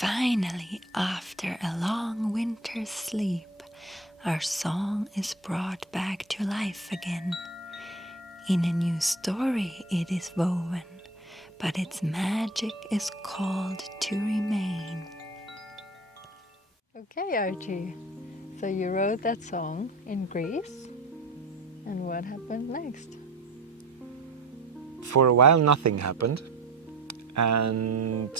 Finally, after a long winter's sleep, our song is brought back to life again. In a new story it is woven, but its magic is called to remain. Okay, Archie. So you wrote that song in Greece, and what happened next? For a while, nothing happened. And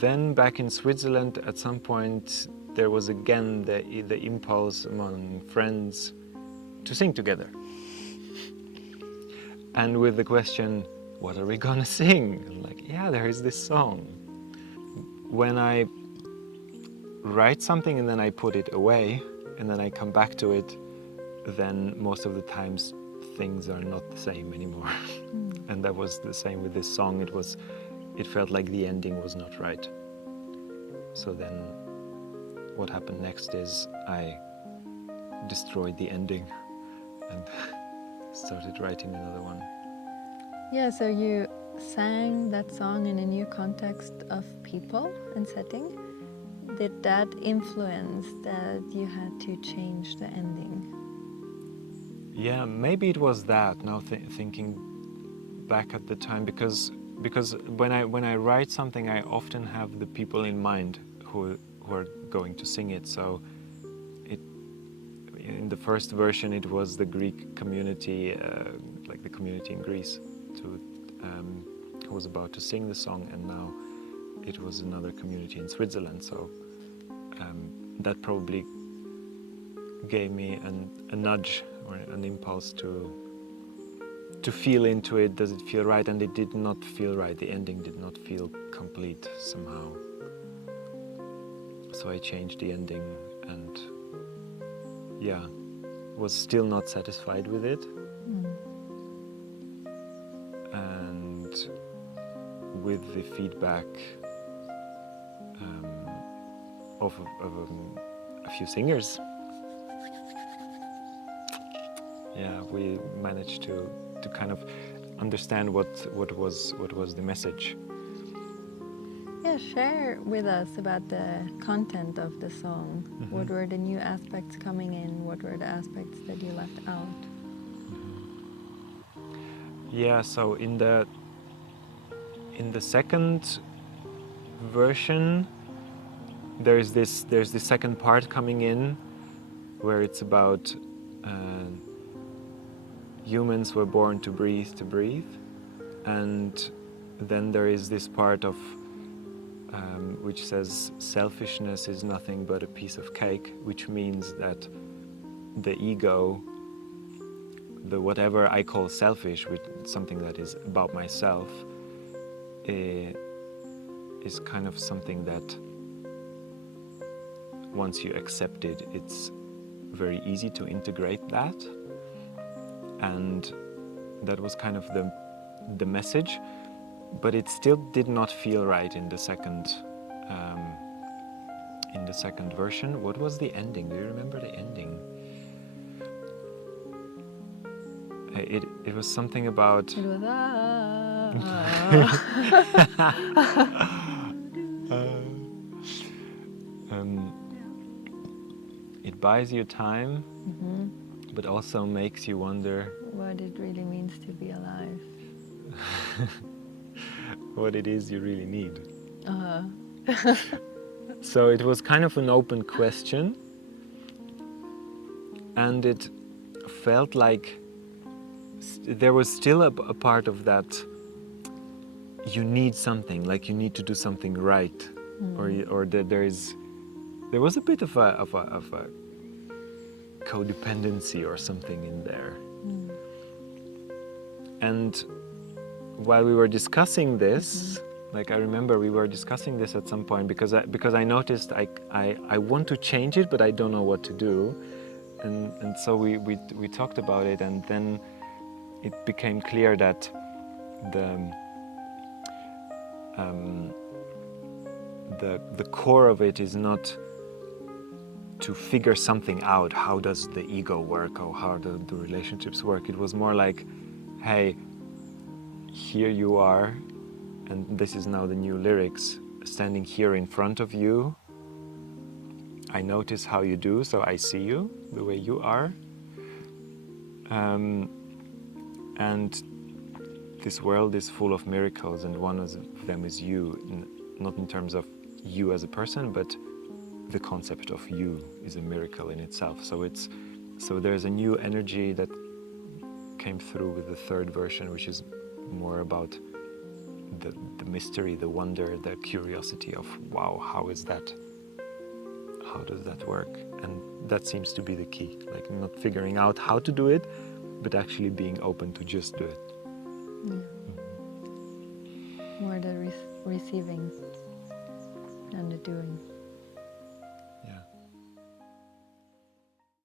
then back in Switzerland, at some point, there was again the impulse among friends to sing together. And with the question, what are we gonna sing? I'm like, yeah, there is this song. When I write something and then I put it away and then I come back to it, then most of the times things are not the same anymore. And that was the same with this song. It felt like the ending was not right. So then what happened next is I destroyed the ending and started writing another one. Yeah, so you sang that song in a new context of people and setting. Did that influence that you had to change the ending? Yeah, maybe it was that, now thinking back at the time, because when I write something, I often have the people in mind who are going to sing it. So in the first version, it was the Greek community, like the community in Greece, who was about to sing the song, and now it was another community in Switzerland. So that probably gave me a nudge or an impulse to feel into it. Does it feel right? And it did not feel right. The ending did not feel complete somehow. So I changed the ending and yeah, was still not satisfied with it. And with the feedback of a few singers, yeah, we managed to kind of understand what was the message. Yeah, share with us about the content of the song. Mm-hmm. What were the new aspects coming in? What were the aspects that you left out? Yeah, so in the second version, there's this second part coming in where it's about humans were born to breathe, and then there is this part of which says selfishness is nothing but a piece of cake, which means that the ego, the whatever I call selfish, which something that is about myself, is kind of something that once you accept it, it's very easy to integrate that. And that was kind of the message, but it still did not feel right in the second version. What was the ending? Do you remember the ending? It was something about... It was it buys you time, but also makes you wonder what it really means to be alive. what it is you really need. So it was kind of an open question, and it felt like there was still a part of that you need something, like you need to do something right, or that there was a bit of a codependency or something in there. And while we were discussing this, like I remember we were discussing this at some point because I noticed I want to change it, but I don't know what to do, and so we talked about it, and then it became clear that the core of it is not to figure something out. How does the ego work, or how do the relationships work? It was more like, hey, here you are, and this is now the new lyrics, standing here in front of you, I notice how you do, so I see you the way you are. And this world is full of miracles, and one of them is you, not in terms of you as a person, but the concept of you is a miracle in itself. So there's a new energy that came through with the third version, which is more about the mystery, the wonder, the curiosity of, wow, how is that? How does that work? And that seems to be the key, like not figuring out how to do it, but actually being open to just do it. More the receiving and the doing.